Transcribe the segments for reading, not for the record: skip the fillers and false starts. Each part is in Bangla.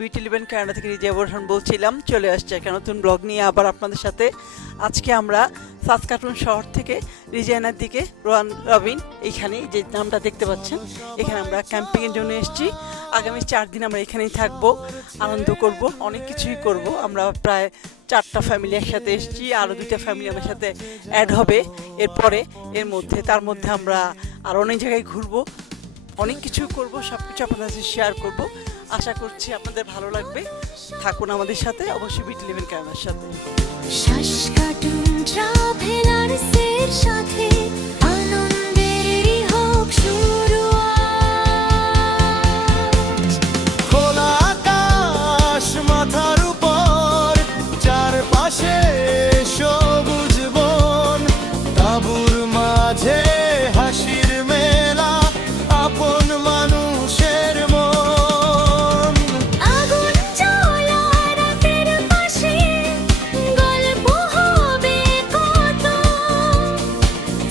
বিউটি11 কানাডা থেকে রিজা বর্ষণ বলছিলাম। চলে আসছে একটা নতুন ব্লগ নিয়ে আবার আপনাদের সাথে। আজকে আমরা সাসকাটুন শহর থেকে রিজিয়ানার দিকে রোয়ান রবিন এইখানে যে নামটা দেখতে পাচ্ছেন, এখানে আমরা ক্যাম্পিংয়ের জন্য এসেছি। আগামী 4 দিন আমরা এখানেই থাকবো, আনন্দ করব, অনেক কিছুই করব। আমরা প্রায় 4টা ফ্যামিলি একসাথে এসেছি, আরও 2টা ফ্যামিলি আমার সাথে অ্যাড হবে এরপরে। তার মধ্যে আমরা আরও অনেক জায়গায় ঘুরবো, অনেক কিছু করব, সব কিছু আপনাদের সাথে শেয়ার করব। আশা করছি আপনাদের ভালো লাগবে। থাকুন আমাদের সাথে, অবশ্যই বিউটি11 কানাডার সাথে। সাসকাটুন ট্রাভেলার্সের সাথে আনন্দেরই হোক শুরুয়াত। খোলা আকাশ মাথার উপর, চারপাশে সবুজ বন, তাঁবুর মাঝে হাসির মেলা, আপন মানুষের মন। আগুন জ্বলা রাতের পাশে গল্প হবে কত,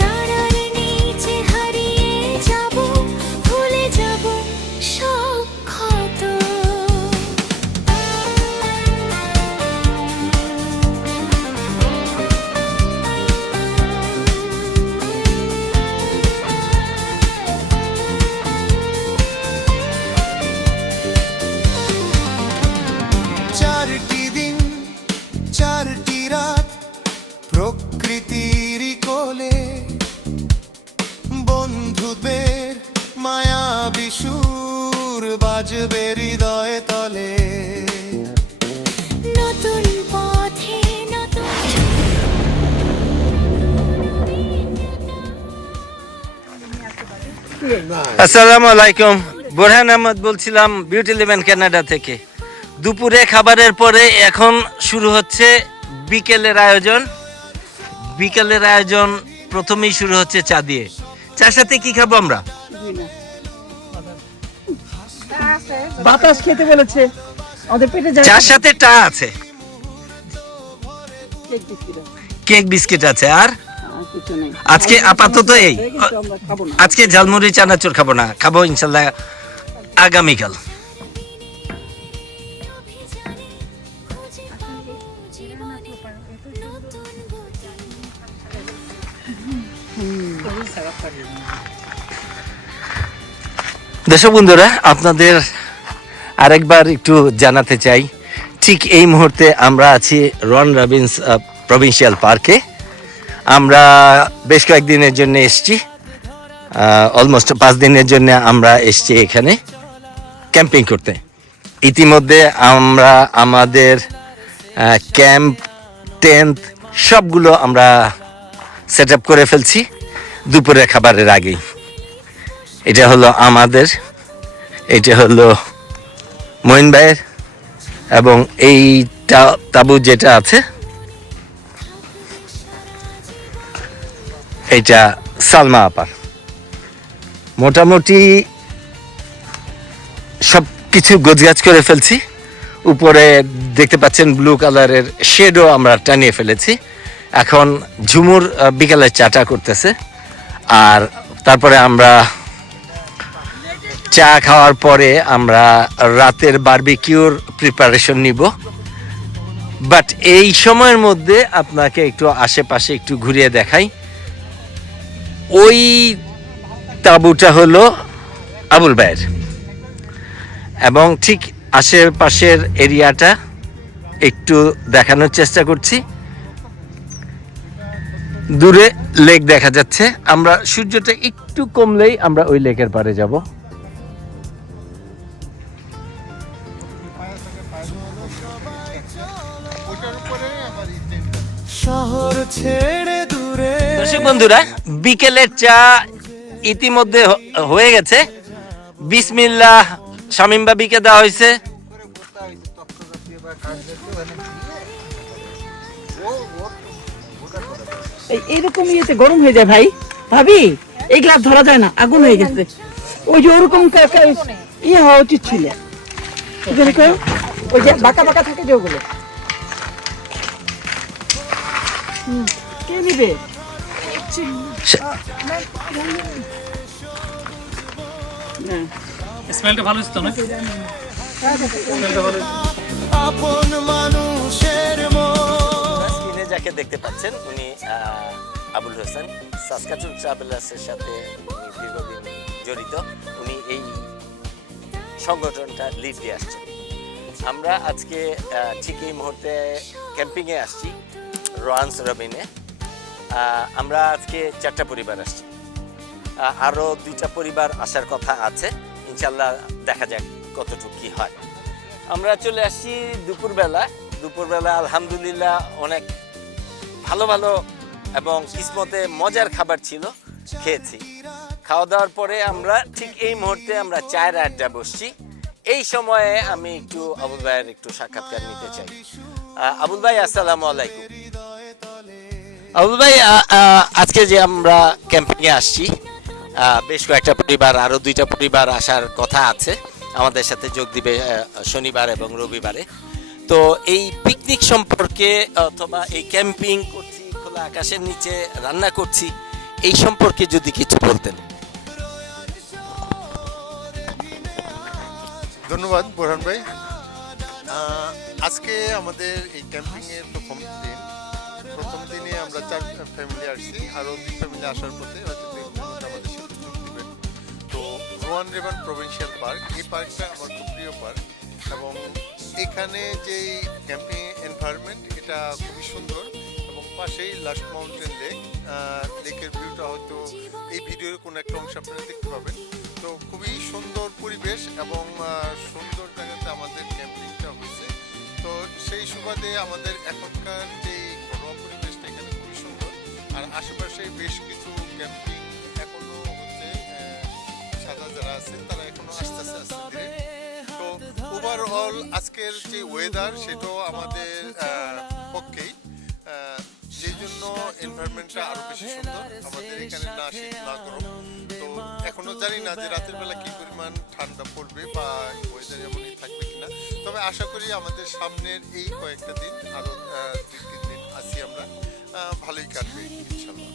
তারার নিচে হারিয়ে যাব, ভুলে যাব সব ক্ষত। চারটি দিন, চারটি রাত, প্রকৃতির কোলে, বন্ধুদের মায়াবী সুর বাজবে হৃদয় তলে। নতুন পথে নতুন আসসালামু আলাইকুম, বোরহান আহমদ বলছিলাম বিউটি11 কানাডা থেকে। দুপুরে খাবারের পরে এখন শুরু হচ্ছে বিকেলের আয়োজন। বিকেলের আয়োজন প্রথমেই শুরু হচ্ছে চা দিয়ে। চার সাথে কি খাবো আমরা? বাতাস খেতে বলেছে, আমাদের পেটে যায়। চার সাথে টা আছে, কেক বিস্কিট আছে, আর আজকে আপাতত এই। আজকে ঝালমুড়ি চানাচুর খাবো না, খাবো ইনশাল্লাহ আগামীকাল। দর্শক বন্ধুরা, আপনাদের আরেকবার একটু জানাতে চাই, ঠিক এই মুহূর্তে আমরা আছি রন রবিন্স প্রভিন্সিয়াল পার্কে। আমরা বেশ কয়েকদিনের জন্য এসছি, অলমোস্ট 5 দিনের জন্য আমরা এসছি এখানে ক্যাম্পিং করতে। ইতিমধ্যে আমরা আমাদের ক্যাম্প, টেন্ট সবগুলো আমরা সেট আপ করে ফেলছি দুপুরের খাবারের আগেই। এটা হলো আমাদের, এটা হলো মঈন ভাইয়ের, এবং এইটা তাবু যেটা আছে এটা সালমা আপার। মোটামুটি সব কিছু গোছগাছ করে ফেলছি। উপরে দেখতে পাচ্ছেন ব্লু কালারের শেডও আমরা টানিয়ে ফেলেছি। এখন ঝুমুর বিকালের চাটা করতেছে, আর তারপরে আমরা চা খাওয়ার পরে আমরা রাতের বারবিকিউর প্রিপারেশন নিব। বাট এই সময়ের মধ্যে আপনাকে একটু আশেপাশে একটু ঘুরিয়ে দেখাই। ওই তাঁবুটা হলো আবুল ভাইয়ের, এবং ঠিক আশেপাশের এরিয়াটা একটু দেখানোর চেষ্টা করছি। দূরে লেক দেখা যাচ্ছে, আমরা সূর্যটা একটু কমলেই আমরা ওই লেকের পাড়ে যাব। শহর ছেড়ে দূরে। দর্শক বন্ধুরা, বিকেলের চা ইতিমধ্যে হয়ে গেছে। বিসমিল্লাহ শামীম বাবিকে দেওয়া হয়েছে। এইরকম ইয়েতে গরম হয়ে যায় ভাই। ভাবি এই গ্লাস ধরা যায় না, আগুন হয়ে গেছে। ওই যে ওরকম ইয়ে হওয়া উচিত ছিল, যেরকম ওই যে বাঁকা বাঁকা থাকে যে ওগুলো। কে নিবে? স্মেলটা ভালো ছিল না? আপন মানুষের মন স্ক্রিনে যাকে দেখতে পাচ্ছেন উনি আবুল হোসেন, সাসকাচুন ট্রাভেলার্সের সাথে উনি দীর্ঘদিন জড়িত। উনি এই সংগঠনটা লিড দিয়ে আসছেন। আমরা আজকে ঠিক এই মুহূর্তে ক্যাম্পিংয়ে আসছি রোয়ান্স রবিনে। আমরা আজকে 4টা পরিবার আসছি, আরও 2টা পরিবার আসার কথা আছে। ইনশাল্লাহ দেখা যাক কতটুকু কী হয়। আমরা চলে আসছি দুপুরবেলা আলহামদুলিল্লাহ অনেক ভালো ভালো এবং কিসমতে মজার খাবার ছিল, খেয়েছি। খাওয়া দাওয়ার পরে আমরা ঠিক এই মুহূর্তে আমরা চায়ের আড্ডা বসছি। এই সময়ে আমি একটু আবুল ভাইয়ের একটু সাক্ষাৎকার নিতে চাই। আবুল ভাই, আসসালামু আলাইকুম। আবুল ভাই, আজকে যে আমরা ক্যাম্পিংয়ে আসছি, বেশ কয়েকটা পরিবার, আরও 2টা পরিবার আসার কথা আছে, আমাদের সাথে যোগ দিবে শনিবার এবং রবিবারে। তো এই পিকনিক সম্পর্কে অথবা এই ক্যাম্পিং করছি, খোলা আকাশের নিচে রান্না করছি, এই সম্পর্কে যদি কিছু বলতেন। ধন্যবাদ বোরহান ভাই। আজকে আমাদের এই ক্যাম্পিংয়ের প্রথম দিনে আমরা 4 ফ্যামিলি আসছি, আরও 2 ফ্যামিলি আসার পথে হয়তো আমাদের সাথে যোগ দিবেন। তো রোয়ান রেভান প্রভিন্সিয়াল পার্ক, এই পার্কটা আমার খুব প্রিয় পার্ক এবং এখানে যে ক্যাম্পিং এনভায়রনমেন্ট এটা খুবই সুন্দর এবং পাশেই লাস্ট মাউন্টেন লেকের ভিউটা হয়তো এই ভিডিওর কোনো একটা অংশ আপনারা দেখতে পাবেন। তো খুবই সুন্দর পরিবেশ এবং সুন্দর জায়গাতে আমাদের ক্যাম্পিংটা হয়েছে। তো সেই সুবাদে আমাদের এখনকার যে ঘরোয়া পরিবেশটা এখানে খুবই সুন্দর। আর আশেপাশে বেশ কিছু ক্যাম্পিং এখনো হচ্ছে, সাদা যারা আছেন তারা এখনো আস্তে আস্তে ধীরে। তো ওভারঅল আজকের যে ওয়েদার সেটাও আমাদের পক্ষেই, যেই জন্য এনভায়রনমেন্টটা আরো বেশি সুন্দর। আমাদের এখানে না শীত না গরম। তো এখনো জানি না যে রাতের বেলা কি পরিমাণ ঠান্ডা পড়বে বা ওয়েদার এমনই থাকবে কিনা। তবে আশা করি আমাদের সামনের এই কয়েকটা দিন, আরো 2-3 দিন আছি আমরা, ভালোই কাটবে ইনশাল্লাহ।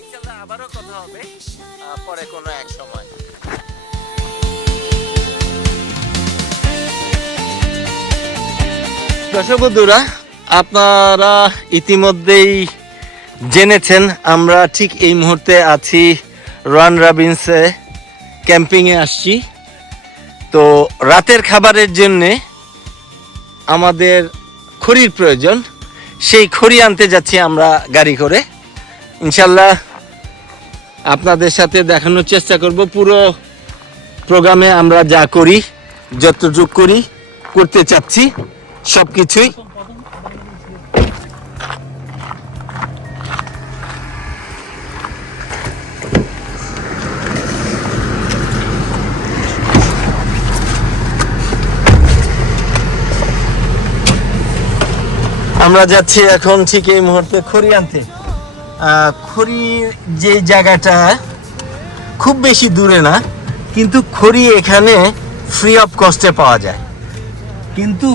ইনশাল্লাহ আবারও কথা হবে পরে কোনো এক সময়। দর্শক বন্ধুরা, আপনারা ইতিমধ্যেই জেনেছেন আমরা ঠিক এই মুহূর্তে আছি রোয়ান রবিনসে ক্যাম্পিংয়ে আসছি। তো রাতের খাবারের জন্যে আমাদের খড়ির প্রয়োজন, সেই খড়ি আনতে যাচ্ছি আমরা গাড়ি করে। ইনশাল্লাহ আপনাদের সাথে দেখানোর চেষ্টা করব পুরো প্রোগ্রামে আমরা যা করি, যতটুকু করতে চাচ্ছি সব কিছুই। আমরা যাচ্ছি এখন ঠিক এই মুহূর্তে খড়ি আনতে। খড়ির যে জায়গাটা খুব বেশি দূরে না, কিন্তু খড়ি এখানে ফ্রি অফ কস্টে পাওয়া যায়। কিন্তু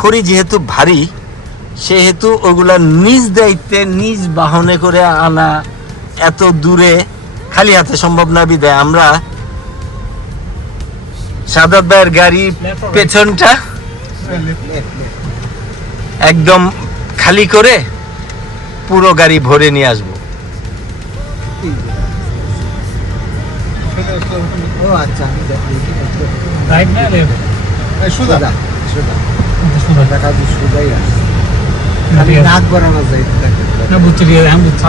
খড়ি যেহেতু ভারী, সেহেতু ওগুলা নিজ দায়িত্বে নিজ বাহনে করে আনা এত দূরে খালি হাতে সম্ভব না। বিদায় আমরা সাদাত ভাইয়ের গাড়ি পেছনটা একদম খালি করে পুরো গাড়ি ভরে নিয়ে আসবো।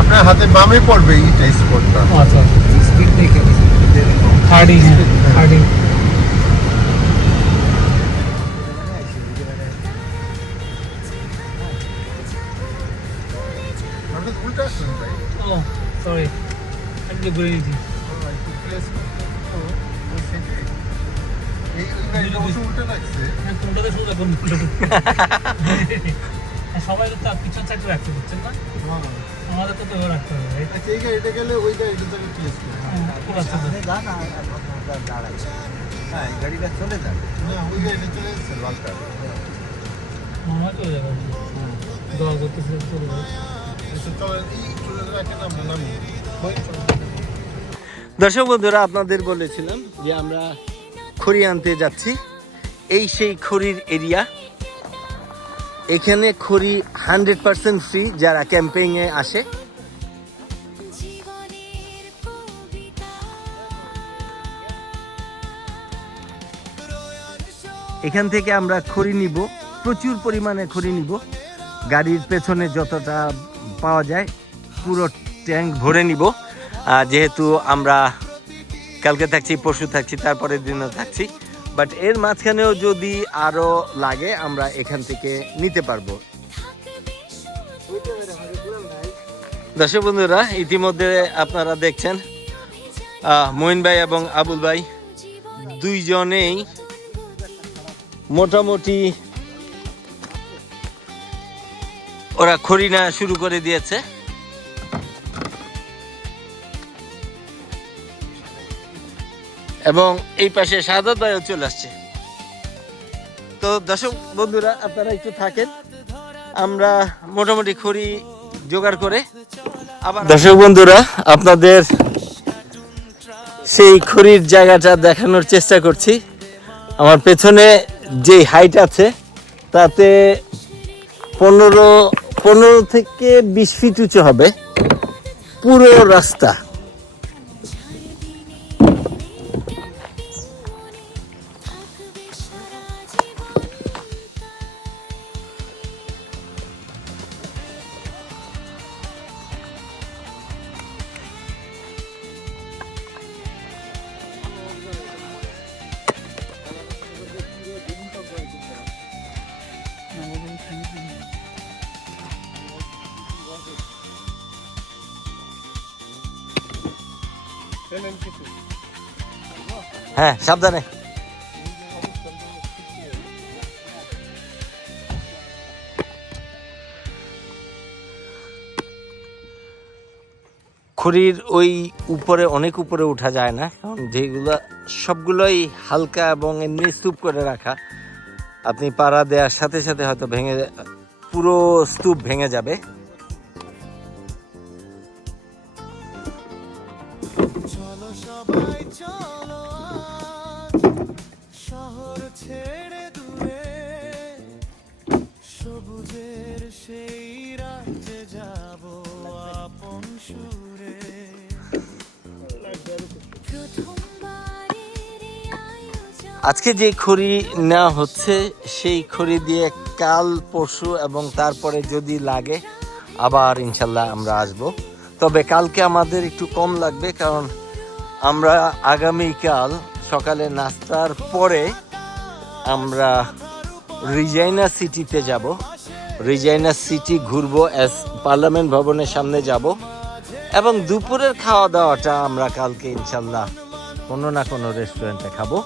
আপনার হাতে বামে পড়বে এইটা স্পটটা। উল্টা আসুন ভাই। সরি, আমি ঘুরে নিয়েছি। উল্টা লাগছে। সবাই তো পিছন সাইডে রাখতে দিচ্ছেন না? আমাদের তো ধরে রাখতে হবে right? এই গাড়িটা গেলে ওই গাড়িটা তাকে প্লেস করে পুরো আছে তো। হ্যাঁ গাড়িটা চলে যাবে না ওই গাড়িটা চলে যাচ্ছে লালটা মামা চলে যাবে দোয়া করতেছে চলে যাবে চলে এই চলে যাবে একটা নাম নামি ওই চলে দর্শক বন্ধুরা, আপনাদের বলেছিলাম যে আমরা খড়ি আনতে যাচ্ছি। এই সেই খড়ির এরিয়া। এখানে খড়ি 100% ফ্রি যারা ক্যাম্পেইংয়ে আসে। জীবনের কবিতা এখান থেকে আমরা খড়ি নিব, প্রচুর পরিমাণে খড়ি নিব। গাড়ির পেছনে যতটা পাওয়া যায় পুরো ট্যাঙ্ক ভরে নিব। যেহেতু আমরা কালকে থাকছি, পরশু থাকছি, তারপরের দিনও থাকছি, বাট এর মাঝখানেও যদি আরও লাগে আমরা এখান থেকে নিতে পারবো। দর্শক বন্ধুরা, ইতিমধ্যে আপনারা দেখছেন মঈন ভাই এবং আবুল ভাই দুইজনেই মোটামুটি ওরা খড়ি নেওয়া শুরু করে দিয়েছে। এবং এই পাশে শাহাদাত ভাইও চলে আসছে। তো দর্শক বন্ধুরা, আপনারা একটু থাকেন, আমরা মোটামুটি খড়ি জোগাড় করে আবার। দর্শক বন্ধুরা, আপনাদের সেই খড়ির জায়গাটা দেখানোর চেষ্টা করছি। আমার পেছনে যে হাইট আছে তাতে 15 থেকে 20 ফিট উঁচু হবে পুরো রাস্তা। হ্যাঁ, সাবধানে। খড়ির ওই উপরে, অনেক উপরে উঠা যায় না, কারণ যেগুলো সবগুলোই হালকা এবং এমনি স্তূপ করে রাখা। আপনি পাড়া দেওয়ার সাথে সাথে হয়তো ভেঙে, পুরো স্তূপ ভেঙে যাবে। চলো সবাই চলো আজ শহর ছেড়ে দূরে সবুজের সেই রাজ্যে যাব আপন সুরে প্রথমবারের আয়োজন আজকে যে খড়ি নেওয়া হচ্ছে সেই খড়ি দিয়ে কাল, পরশু এবং তারপরে যদি লাগে আবার ইনশাল্লাহ আমরা আসব। তবে কালকে আমাদের একটু কম লাগবে, কারণ আমরা আগামীকাল সকালে নাস্তার পরে আমরা রিজাইনা সিটিতে যাব। রিজাইনা সিটি ঘুরবো, পার্লামেন্ট ভবনের সামনে যাব, এবং দুপুরের খাওয়া দাওয়াটা আমরা কালকে ইনশাল্লাহ কোনো না কোনো রেস্টুরেন্টে খাবো।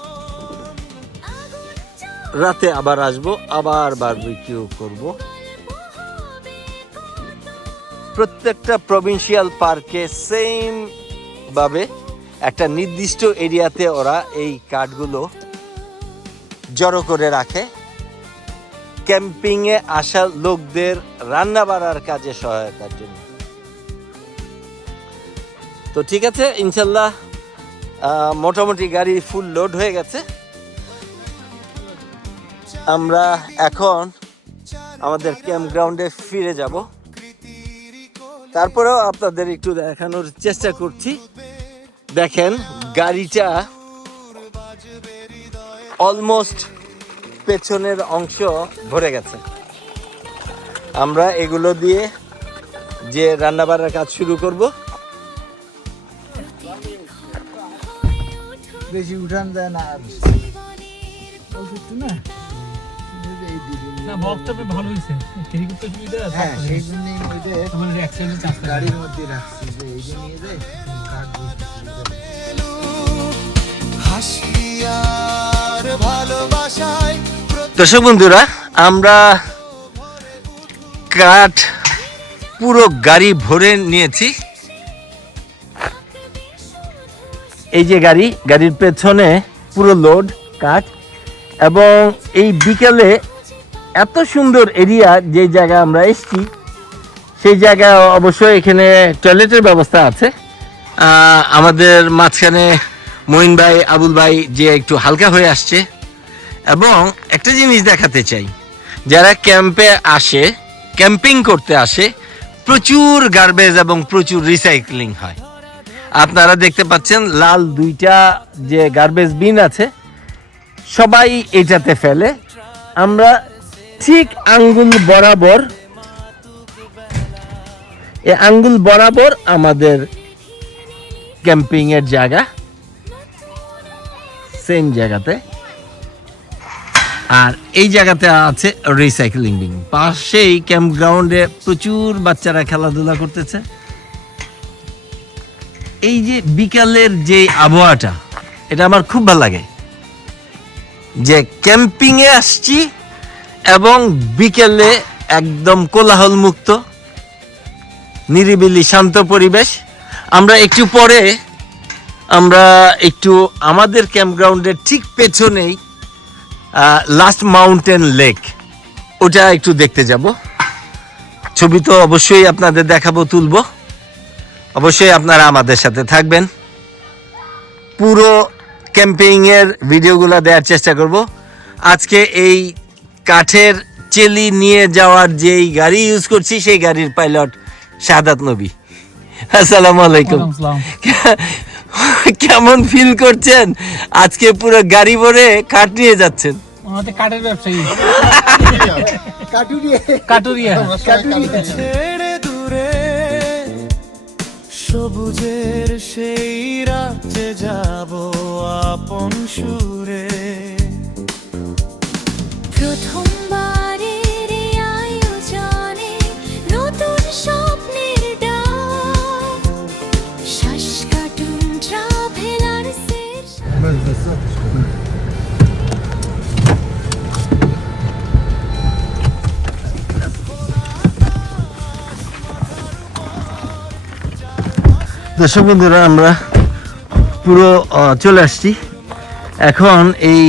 রাতে আবার আসবো, আবার বারবিকিউ করব। প্রত্যেকটা প্রভিন্সিয়াল পার্কে সেম ভাবে একটা নির্দিষ্ট এরিয়াতে ওরা এই কার্ডগুলো জড়ো করে রাখে ক্যাম্পিংয়ে আসা লোকদের রান্না বাড়ার কাজে সহায়তার জন্য। তো ঠিক আছে, ইনশাল্লাহ মোটামুটি গাড়ি ফুল লোড হয়ে গেছে। আমরা এখন আমাদের ক্যাম্প গ্রাউন্ডে ফিরে যাব। তারপরেও আপনাদের একটু দেখানোর চেষ্টা করছি। দেখেন, গাড়িটা অলমোস্ট পেছনের অংশ ভরে গেছে। আমরা এগুলো দিয়ে যে রান্নাবাড়ার কাজ শুরু করব। বেশি উঠান যায় না না বক্সটা বেশ ভালো হয়েছে, ক্যারি করতে সুবিধা। হ্যাঁ সেই জন্যই ওইটা তোমার অ্যাক্সিডেন্ট চান্স গাড়ির মধ্যে রাখছি যে এই যে নিয়ে যায় হাসি আর ভালোবাসায় দর্শক বন্ধুরা, আমরা কাঠ পুরো গাড়ি ভরে নিয়েছি। এই যে গাড়ির পেছনে পুরো লোড কাঠ, এবং এই বিকেলে এত সুন্দর এরিয়া যে জায়গায় আমরা এসেছি সেই জায়গায় অবশ্যই এখানে টয়লেটের ব্যবস্থা আছে। আমাদের মাঝখানে মঈন ভাই, আবুল ভাই যে একটু হালকা হয়ে আসছে। এবং একটা জিনিস দেখাতে চাই, যারা ক্যাম্পে আসে, ক্যাম্পিং করতে আসে, প্রচুর গার্বেজ এবং প্রচুর রিসাইক্লিং হয়। আপনারা দেখতে পাচ্ছেন লাল 2টা যে গার্বেজ বিন আছে, সবাই এটাতে ফেলে। আমরা ঠিক আঙ্গুল বরাবর আমাদের ক্যাম্পিং এর জায়গা, সেম জায়গাতে। আর এই জায়গাতে আছে রিসাইক্লিং বিন। পাশেই ক্যাম্প গ্রাউন্ডে প্রচুর বাচ্চারা খেলাধুলা করতেছে। এই যে বিকালের যে আবহাওয়াটা, এটা আমার খুব ভালো লাগে, যে ক্যাম্পিং এ আসছি এবং বিকেলে একদম কোলাহল মুক্ত, নিরিবিলি শান্ত পরিবেশ। আমরা একটু পরে আমাদের ক্যাম্প গ্রাউন্ডের ঠিক পেছনেই লাস্ট মাউন্টেন লেক, ওটা একটু দেখতে যাব। ছবি তো অবশ্যই আপনাদের দেখাবো, তুলবো। অবশ্যই আপনারা আমাদের সাথে থাকবেন। পুরো ক্যাম্পিং এর ভিডিওগুলো দেওয়ার চেষ্টা করব। আজকে এই কাঠের চেলি নিয়ে যাওয়ার যেই গাড়ি ইউজ করছি, সেই গাড়ির পাইলট শাহাদাত নবী। আসসালামু আলাইকুম। কেমন ফিল করছেন? আজকে পুরো গাড়ি ভরে কাঠ নিয়ে যাচ্ছেন। আমাদের কাঠের ব্যবসায়ী কাটুরিয়া কাটুরিয়া। ছেড়ে দূরে সবুজের সেই রাতে যাব আপন সুরে। প্রথমবারের এই আয়োজনে নতুন স্বপ্নের ডাক, শ্বাস কাটুন ট্রাভেলার্সের দর্শক বন্ধুরা, আমরা পুরো চলে আসছি। এখন এই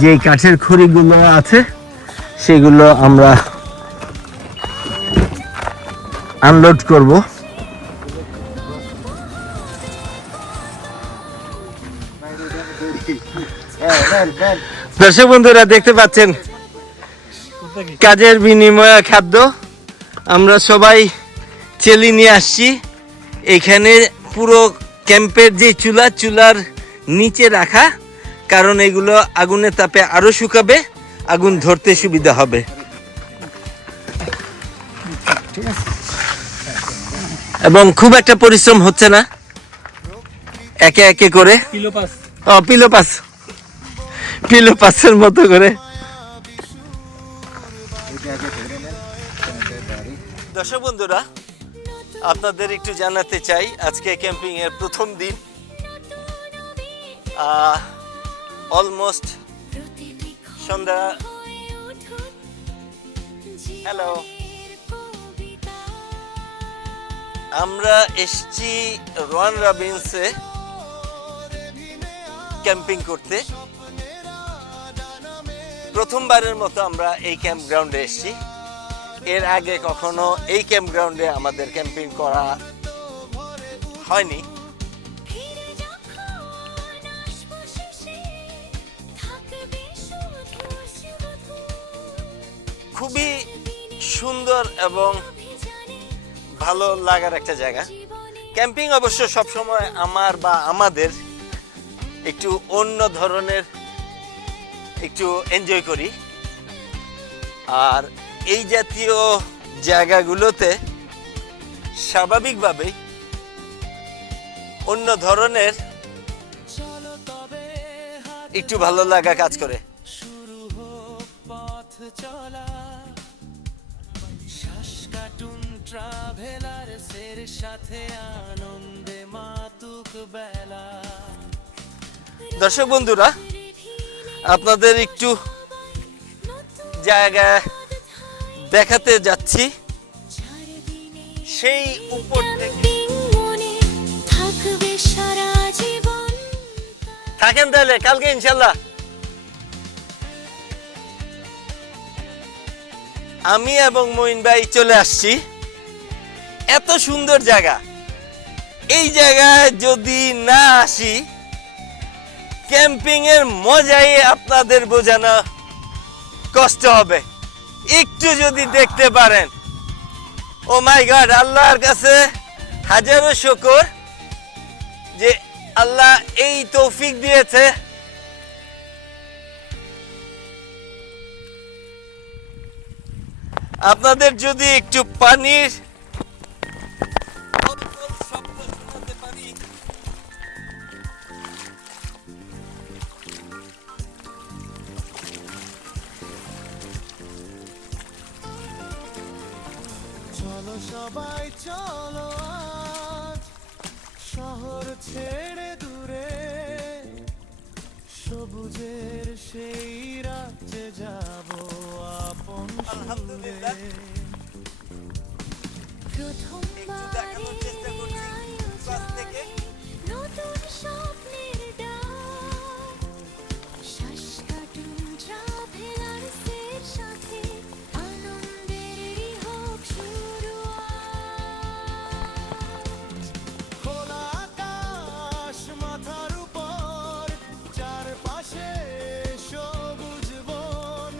যে কাঠের খড়িগুলো আছে সেগুলো আমরা আনলোড করব। দর্শক বন্ধুরা দেখতে পাচ্ছেন কাজের বিনিময়ে খাদ্য। আমরা সবাই চেলি নিয়ে আসছি। এখানে পুরো ক্যাম্পের যে চুলার নিচে রাখা, কারণ এগুলো আগুনের তাপে আরো শুকাবে, আগুন ধরতে সুবিধা হবে। এবং খুব একটা পরিশ্রম হচ্ছে না, একে একে করে পিলো পাসের মতো করে। দর্শক বন্ধুরা, আপনাদের একটু জানাতে চাই, আজকে ক্যাম্পিং এর প্রথম দিন। অলমোস্ট সন্ধ্যা। হ্যালো, আমরা এসছি রোয়ান রবিনসে ক্যাম্পিং করতে। প্রথমবারের মতো আমরা এই ক্যাম্প গ্রাউন্ডে এসছি। এর আগে কখনো এই ক্যাম্প গ্রাউন্ডে আমাদের ক্যাম্পিং করা হয়নি। খুবই সুন্দর এবং ভালো লাগার একটা জায়গা। ক্যাম্পিং অবশ্য সবসময় আমাদের একটু অন্য ধরনের, একটু এনজয় করি। আর এই জাতীয় জায়গাগুলোতে স্বাভাবিকভাবেই অন্য ধরনের একটু ভালো লাগা কাজ করে। দর্শক বন্ধুরা, আপনাদের একটু জায়গা দেখাতে যাচ্ছি। সেই উপর থেকে ক্যাম্পিং মনে থাকবে সারা জীবন। থাকেন তাহলে কালকে ইনশাল্লাহ। আমি এবং মঈন ভাই চলে আসছি। এত সুন্দর জায়গা, এই জায়গায় যদি না আসি ক্যাম্পিং এর মজাই আপনাদের বোঝানো কষ্ট হবে। একটু যদি দেখতে পারেন, ও মাই গড, আল্লাহর কাছে হাজারো শুকর যে আল্লাহ এই তৌফিক দিয়েছে। আপনাদের যদি একটু পানির শব্দ শোনাতে পারি। চলো সবাই চলো আজ শহর ছেড়ে দূরে, সবুজের সেই রাজ্যে যাব আপন সুরে। আলহামদুলিল্লাহ। প্রথমবার দেখানোর চেষ্টা করছি বাস থেকে। নতুন স্বপ্নের ডাক, শ্বাস কাটুন ট্রাভেলার্সের সাথে, আনন্দেরই হোক শুরুয়াত। খোলা আকাশ মাথার উপর, চারপাশে সবুজ বন,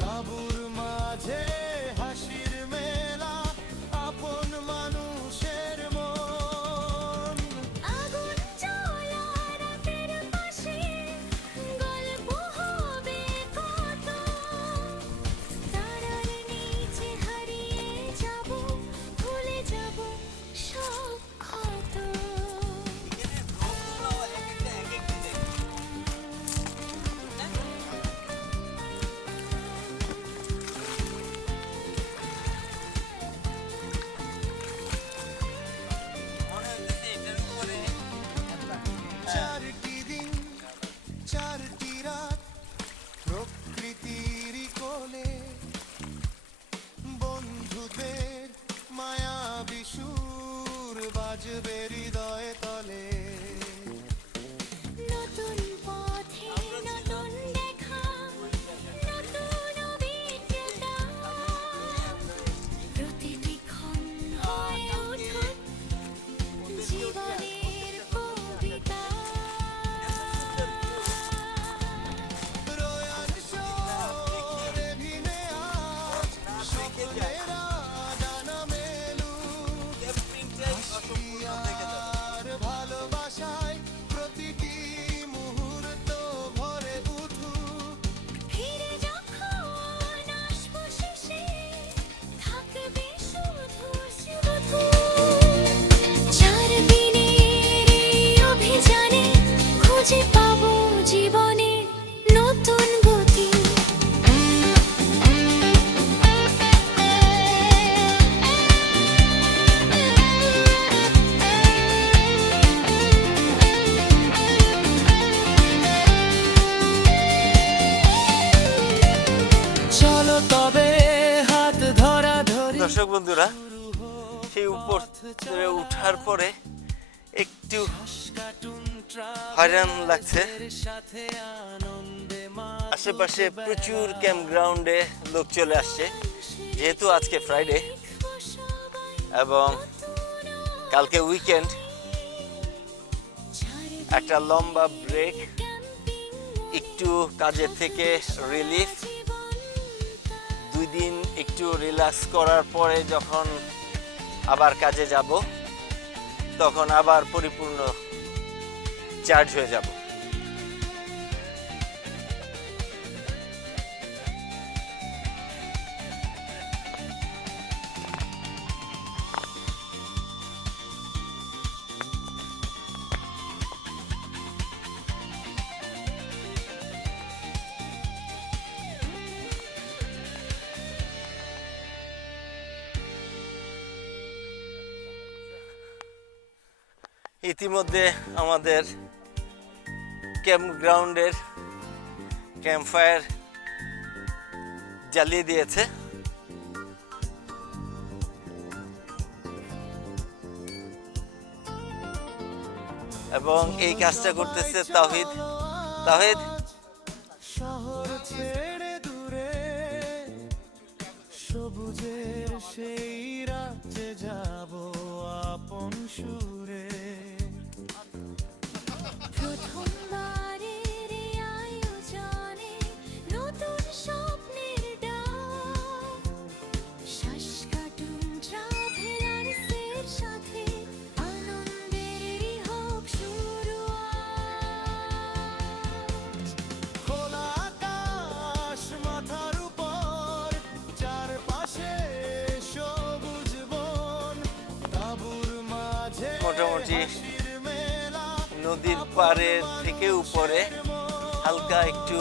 তাঁবুর মাঝে হাসির মেলা, আপন মানুষের মন। আগুন জ্বলা রাতের পাশে, গল্প হবে কত, তারার নিচে হারিয়ে যাব, ভুলে যাব সব ক্ষত। চারটি দিন চারটি রাত প্রকৃতির কোলে, বন্ধুদের মায়াবী সুর বাজবে হৃদয়ে তলে। নতুন পথে নতুন দেখা, নতুন অভিজ্ঞতা, প্রতিটি ক্ষণ হয়ে উঠুক জীবনের কবিতা। রয়ান শহরে ভিনে আজ সকলেরা ডানা মেলুক, আর ভালোবাসায় প্রতিটি মুহূর্ত ভরে উঠুক। ফিরে যখন আসবো শেষে, থাকবে শুধু শুধু। 4 দিনের এই অভিযানে খুঁজে পাবো জীবনের নতুন গতি। চলো তবে হাত ধরা ধরি, দর্শক বন্ধুরা, সেই উপর থেকে উঠার পরে একটু হয়রান লাগছে। সাথে আনন্দে মা আশেপাশে প্রচুর ক্যাম্প গ্রাউন্ডে লোক চলে আসছে, যেহেতু আজকে ফ্রাইডে এবং কালকে উইকেন্ড। একটা লম্বা ব্রেক, একটু কাজের থেকে রিলিফ, 2 দিন একটু রিল্যাক্স করার পরে যখন আবার কাজে যাব তখন আবার পরিপূর্ণ চার্জ হয়ে যাব। ইতিমধ্যে আমাদের ক্যাম্প গ্রাউন্ডের ক্যাম্প ফায়ার জ্বালিয়ে দিয়েছে। এবং এই কাজটা করতেছে তাওহিদ। তাওহিদ, শহর ছেড়ে দূরে সবুজের সেই রাজ্যে যাব আপন সুরে। প্রথমবারের এই আয়োজনে নতুন স্বপ্নের ডাক, শ্বাস কাটুন ট্রাভেলার্সের সাথে, আনন্দেরই হোক শুরুয়াত। খোলা আকাশ মাথার উপর, চারপাশে সবুজ বন, তাঁবুর মাঝে মোটামুটি হাসির মেলা। নদীর পাড়ের থেকে উপরে হালকা একটু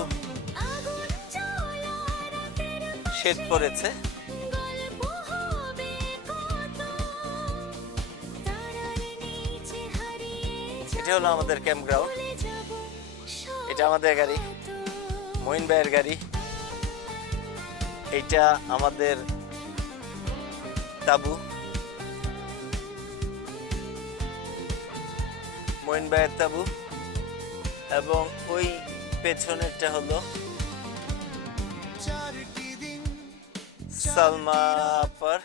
আগুন জ্বলা রাতের শেড পড়েছে। গল্প হবে কত, তারার নিচে হারিয়ে এটা হলো আমাদের ক্যাম্প গ্রাউন্ড। চলে যাব এটা আমাদের গাড়ি, মঈন ভাইয়ের গাড়ি। এইটা আমাদের তাবু, মঈন ভাইয়ের তাবু। এবং ওই পেছনেরটা হলো চারটি দিন সালমা আপার।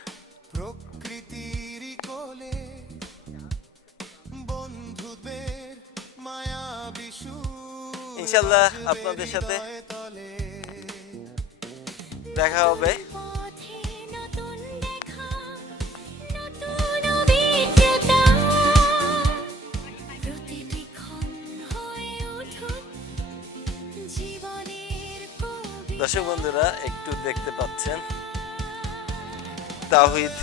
প্রকৃতির কোলে, বন্ধুদের মায়াবী সুর ইনশাল্লাহ আপনাদের সাথে তলে। দেখা হবে। পথে নতুন দেখা, নতুন অভিজ্ঞতা, প্রতিটি ক্ষণ হয়ে উঠুক জীবনের কবিতা। দর্শক বন্ধুরা, একটু দেখতে পাচ্ছেন তাওহিদ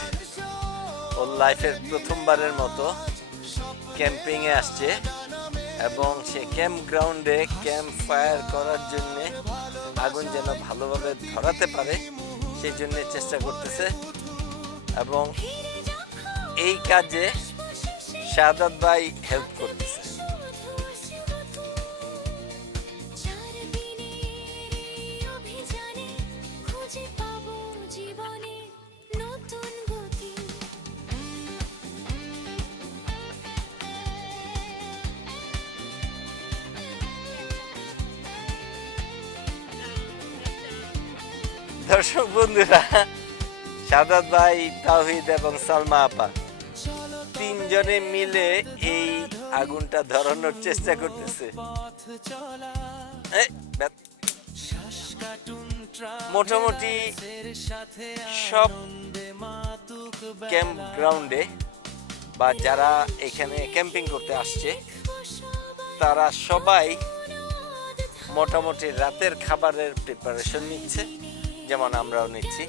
ওর লাইফের প্রথমবারের মতো ক্যাম্পিংয়ে আসছে এবং সে ক্যাম্প গ্রাউন্ডে ক্যাম্প ফায়ার করার জন্য আগুন যেন ভালোভাবে ধরাতে পারে সেই জন্য চেষ্টা করতেছে। এবং এই কাজে শাহাদাত ভাই হেল্প করতেছে। চার দিনের এই অভিযানে খুঁজে পাবো জীবনে নতুন গতি। দর্শক বন্ধুরা, শাহাদাত ভাই, তাওহিদ এবং সালমা আপা তিনজনে মিলে এই আগুনটা ধরানোর চেষ্টা করতেছে। পথ চলা এই, ব্যাস। শ্বাস কাটুন মোটামুটি ট্রাভেলার্সের সাথে, সব আনন্দে মাতুক ক্যাম্প গ্রাউন্ডে বা যারা এখানে ক্যাম্পিং করতে আসছে তারা সবাই মোটামুটি রাতের খাবারের প্রিপারেশন নিচ্ছে, যেমন আমরাও নিচ্ছি।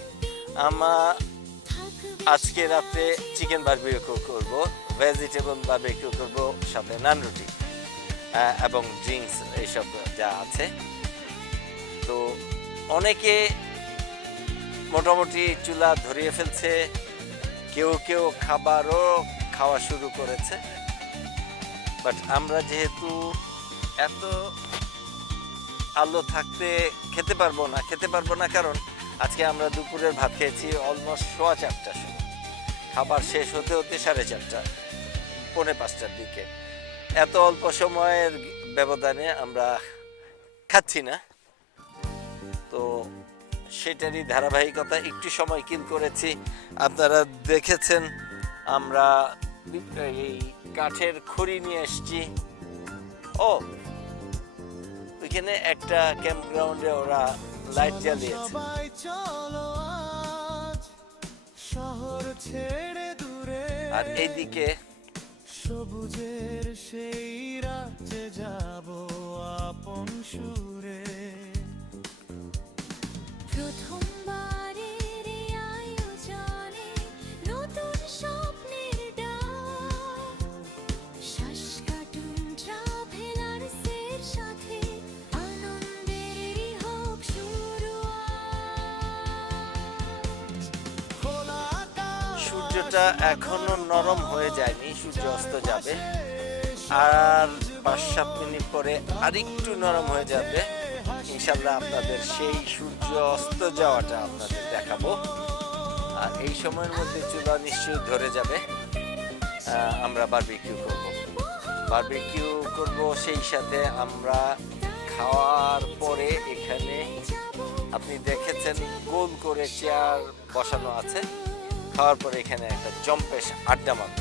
আজকে রাতে চিকেন বারবিকিউ করব, ভেজিটেবল বারবিকিউ করব, সাথে নান রুটি এবং ড্রিঙ্কস এইসব যা আছে। তো অনেকে মোটামুটি চুলা ধরিয়ে ফেলছে, কেউ কেউ খাবারও খাওয়া শুরু করেছে। বাট আমরা যেহেতু এত আলো থাকতে খেতে পারবো না কারণ আজকে আমরা দুপুরের ভাত খেয়েছি অলমোস্ট 4:15টার সময়, খাবার শেষ হতে হতে 4:30, 4:45টার দিকে। এত অল্প সময়ের ব্যবধানে আমরা খাচ্ছি না, তো সেটারই ধারাবাহিকতা। একটু সময় কিল করেছি, আপনারা দেখেছেন আমরা এই কাঠের খড়ি নিয়ে এসেছি। ও ওইখানে একটা ক্যাম্প গ্রাউন্ডে ওরা লাইট জ্বালিয়েছে। সবাই চলো আজ শহর ছেড়ে দূরে, আর এইদিকে সবুজের সেই রাজ্যে যাব আপন সুরে। প্রথমবারের এই আয়োজনে নতুন স্বপ্নের ডাক, শ্বাস কাটুন ট্রাভেলার্সের সাথে, আনন্দেরই হোক শুরুয়াত। খোলা আকাশ সূর্যটা এখনো নরম হয়ে যায়নি, সূর্য অস্ত যাবে আর 5-7 মিনিট পরে আরেকটু নরম হয়ে যাবে। ইনশাল্লাহ আপনাদের সেই সূর্য অস্ত যাওয়াটা আপনাদের দেখাবো। আর এই সময়ের মধ্যে চুলা নিশ্চয়ই ধরে যাবে, আমরা বারবিকিউ করব। বারবিকিউ করব, সেই সাথে আমরা খাওয়ার পরে এখানে আপনি দেখেছেন গোল করে চেয়ার বসানো আছে, খাওয়ার পরে এখানে একটা জম্পেশ আড্ডা মারব।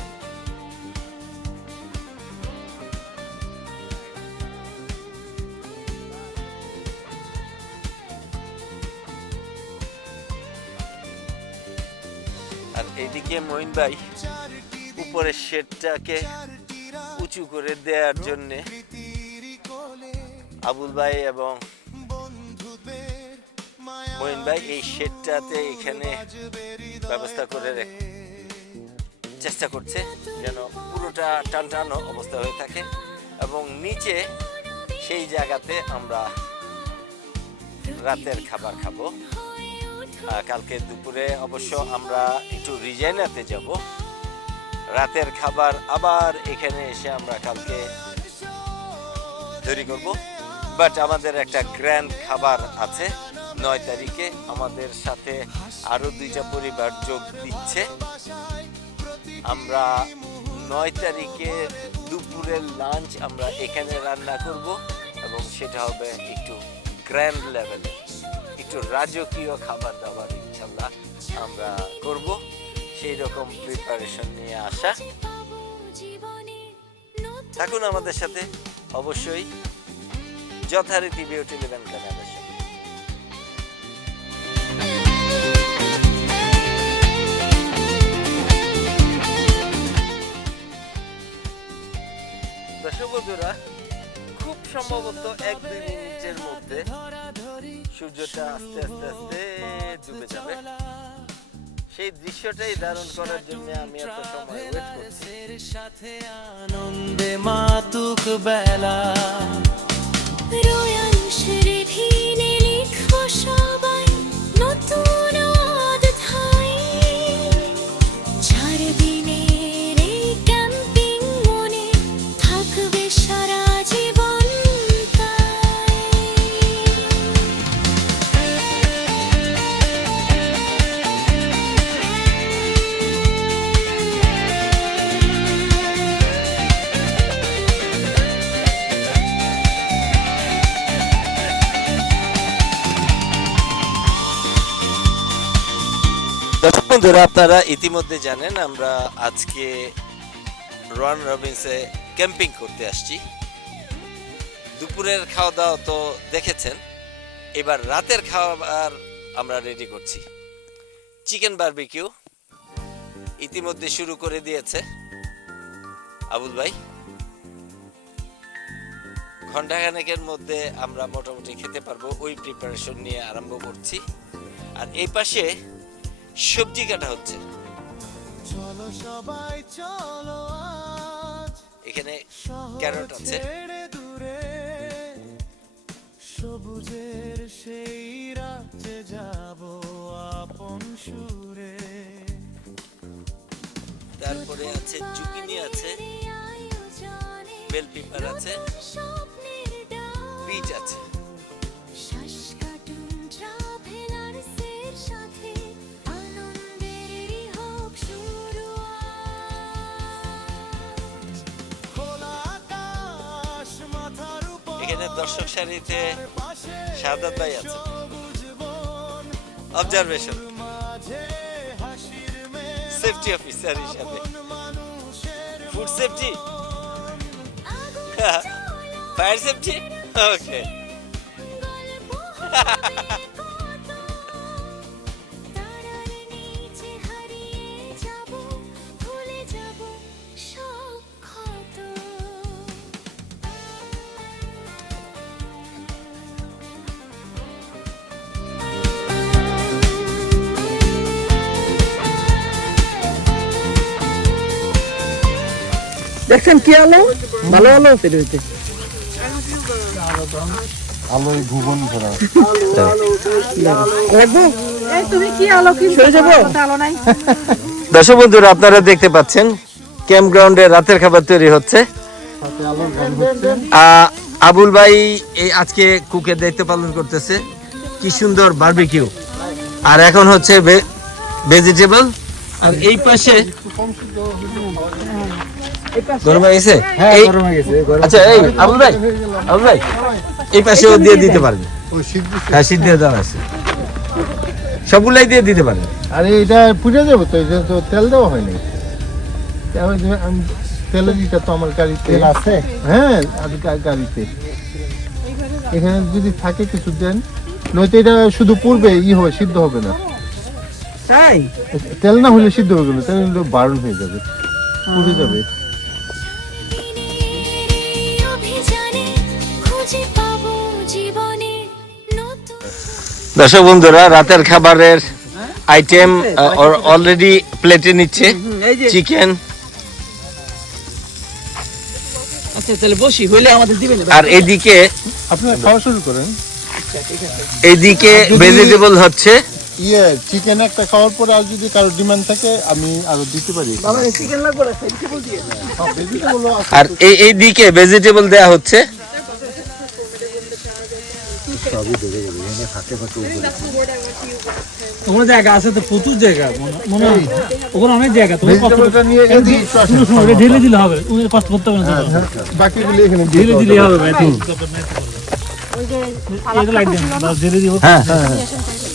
আর এদিকে মঈন ভাই উপরের শেডটাকে উঁচু করে দেওয়ার জন্য আবুল ভাই এবং মঈন ভাই এই শেডটাতে এখানে ব্যবস্থা করে চেষ্টা করছে যেন পুরোটা টানটানো অবস্থা হয়ে থাকে, এবং নিচে সেই জায়গাতে আমরা রাতের খাবার খাবো। কালকে দুপুরে অবশ্য আমরা একটু রিজাইনাতে যাব, রাতের খাবার আবার এখানে এসে আমরা কালকে তৈরি করব। বাট আমাদের একটা গ্র্যান্ড খাবার আছে 9 তারিখে, আমাদের সাথে আরো 2টা পরিবার যোগ দিচ্ছে। আমরা 9 তারিখে দুপুরের লাঞ্চ আমরা এখানে রান্না করব, এবং সেটা হবে একটু গ্র্যান্ড লেভেলে, একটু রাজকীয় খাবার দাবার ইনশাল্লাহ আমরা করব। সেই রকম প্রিপারেশন নিয়ে আসা। থাকুন আমাদের সাথে, অবশ্যই যথারীতি বিউটি ইলেভেন কানাডার সাথে। দর্শক বন্ধুরা, খুব সম্ভবত 1-2 মিনিটের মধ্যে সূর্যটা আস্তে আস্তে আস্তে ডুবে যাবে। সেই দৃশ্যটাই ধারণ করার জন্য আমি এত সময় ওয়েট করছি। সাথে আনন্দে মাতুক বেলা রোয়ান সেরে ভিনে লিখবো সবাই নতুন অধ্যায়। 4 দিনের এই ক্যাম্পিং মনে থাকবে সারা জীবন তাই। দর্শক বন্ধুরা, আপনারা ইতিমধ্যে জানেন আমরা আজকে রোয়ান রবিন্সে ক্যাম্পিং করতে আসছি। দুপুরের খাওয়া দাওয়া তো দেখেছেন, এবার রাতের খাবার আমরা রেডি করছি। চিকেন বারবিকিউ ইতিমধ্যে শুরু করে দিয়েছে আবুল ভাই। ঘন্টাখানেকের মধ্যে আমরা মোটামুটি খেতে পারবো, ওই প্রিপারেশন নিয়ে আরম্ভ করছি। আর এই পাশে সবজি কাটা হচ্ছে। চলো সবাই চলো আজ এখানে ক্যারট আছে, দূরে সবুজের সেই রাজ্যে যাব আপন সুরে। তারপরে আছে জুকিনি আছে, বেল পেপার আছে, বিট আছে। শ্বাস কাটুন ট্রাভেলার্সের সাথে, আনন্দেরই হোক শুরুয়াত। খোলা আকাশ মাথার উপর এখানে দর্শক সারিতে শাহাদাত ভাই আছে, সবুজ বন অবজারভেশন মাঝে হাসির মেলা সেফটি অফিসার হিসাবে। মানুষের ফুড সেফটি, ফায়ার সেফটি, ওকে। তারার নিচে হারিয়ে যাব, ভুলে যাব সব ক্ষত। দেখছেন কি আলো, ভালো আলো ফের হইতে। দর্শক বন্ধুরা, আপনারা দেখতে পাচ্ছেন ক্যাম্প গ্রাউন্ডে রাতের খাবার তৈরি হচ্ছে। আবুল ভাই এই আজকে কুকের দায়িত্ব পালন করতেছে। কি সুন্দর বারবিকিউ, আর এখন হচ্ছে ভেজিটেবল। আর এই পাশে গরম হয়ে গেছে এই আচ্ছা এই আবুল ভাই এই পাশেও দিয়ে দিতে পারবে হ্যাঁ সিদ্ধ দেওয়া আছে সবগুলাই দিয়ে দিতে পারবে আরে এটা পুড়ে যাবে তো, এটা তো তেল দেওয়া হয়নি। তেলের ইটা তো আমার গাড়িতে আছে। হ্যাঁ গাড়িতে এখানে যদি থাকে কিছু দেন, নয়তো এটা শুধু পূর্বে হবে, সিদ্ধ হবে না। তাই তেল না হলে সিদ্ধ হয়ে গেল, তেল বারণ হয়ে যাবে, পুড়ে যাবে। অভিযানে খুঁজে পাবো জীবনে নতুন দর্শক বন্ধুরা রাতের খাবারের আইটেম অলরেডি প্লেটে নিচ্ছে এই যে চিকেন আচ্ছা তাহলে বসি হইলে আমাদের দিবেন আর এদিকে আপনারা খাওয়া শুরু করেন। এদিকে ভেজিটেবল হচ্ছে চিকেন একটা খাওয়ার পরে আর যদি কারো ডিমান্ড থাকে আমি আরো দিতে পারি। বাবা চিকেন লাগবে না ভেজিটেবল দিয়ে ভেজিটেবলও আছে। আর এইদিকে ভেজিটেবল দেয়া হচ্ছে ওখানে জায়গা আছে তো, প্রচুর জায়গা মনে হয় ওখানে অনেক জায়গা। তোমার কষ্ট ভেজিটেবলটা নিয়ে এদিকে একটু আসেন। ওটা ঢেলে দিলে হবে, ওদের কষ্ট করতে হবে না। বাকিগুলো এখানে ঢেলে দিলেই হবে ভাই। এটা লাইট দেন, বাস ঢেলে দিব। হ্যাঁ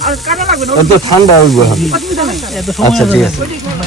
আর কাটা লাগবে না তো ঠান্ডা হইবে এত সময় আচ্ছা ঠিক হবে আছে না।